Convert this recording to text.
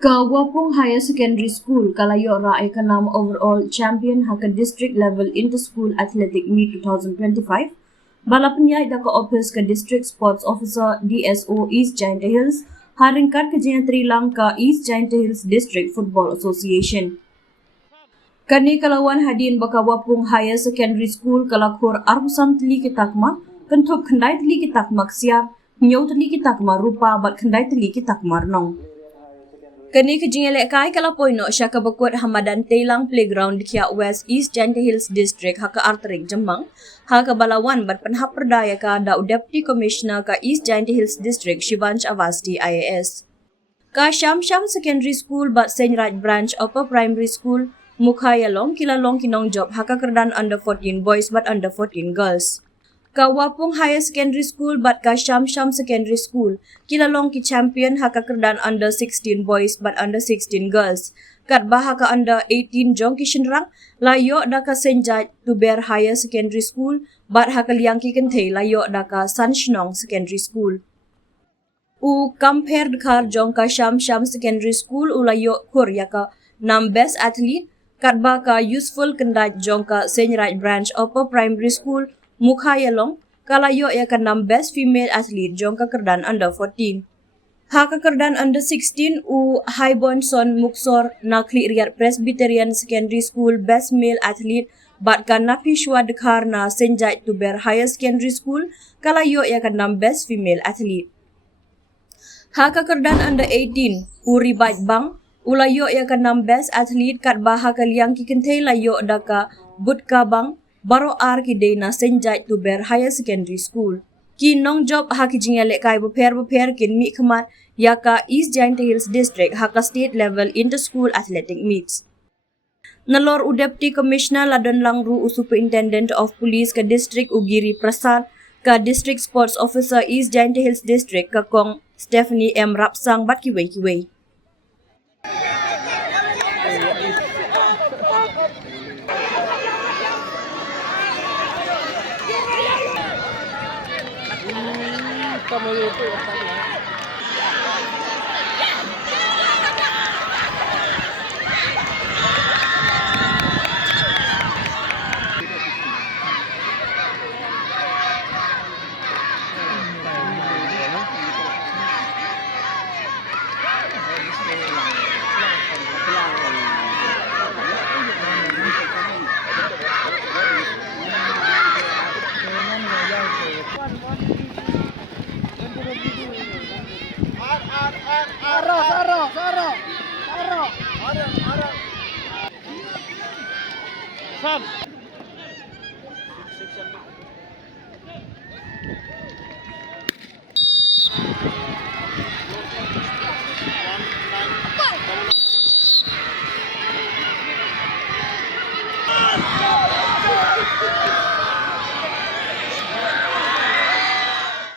Ka Wapung Higher Secondary School kalayo ra ay kanam overall champion haka district level inter-school athletic meet 2025. Balapnya ida ka office ka district sports officer DSO East Jaintia Hills haringkat ka Jaintia lang ka East Jaintia Hills District Football Association. Kani kalawan hadin baka Wapung Higher Secondary School kalakhur arbusan tli kitakma kentup kendai tli kitakma siap nyau tli kitakma rupa bat kendai tli kitakma nong. Kani kejingelek kai kalapoy no siya kabakot Hamadan Telang Playground Kia West East Jaintia Hills District haka Arterik Jemang haka Balawan bat panhap perdaya ka da Deputy Commissioner ka East Jaintia Hills District Shivansh Avasti IAS. Ka Sham Secondary School bat Syllad Branch Upper Primary School Meghalaya long kilalong kinong job haka kerdan under 14 boys but under 14 girls. Ka Wapung Higher Secondary School bat ka Sham Secondary School kilalong ki champion haka kerdan under 16 boys but under 16 girls. Kat bah haka under 18 jong ki shinrang layo da ka Senjat Tuber Higher Secondary School bat haka liang ki kenthe layo da ka Sanshnong Secondary School. U compared kar jong ka Sham Secondary School ulayo kur yaka nam best athlete kat bah ka useful kendat jong ka Syllad Branch Upper Primary School Meghalaya long kalayo ya kanam best female athlete jong kakerdan under 14. Haka kerdan under 16 u Haibon Son Muksor Nakli Riyad Presbyterian Secondary School best male athlete bat ka Napi Shwad Karna Senjat Tuber Higher Secondary School kalayo ya kanam best female athlete. Haka kerdan under 18 u Ribat Bang ulayo ya kanam best athlete kat baha kaliang kikentay layo daka Butka Bang Baro ar ki dena Senjat Tuber Higher Secondary School. Ki nong job haki jingelek kai beper kin mi kemat yaka East Jaintia Hills District haka state level inter-school athletic meets. Nalor u Deputy Commissioner Ladon Langru u Superintendent of Police ka District Ugiri Prasad ka District Sports Officer East Jaintia Hills District ka Kong Stephanie M. Rapsang bat kiway. Kamu itu Sam.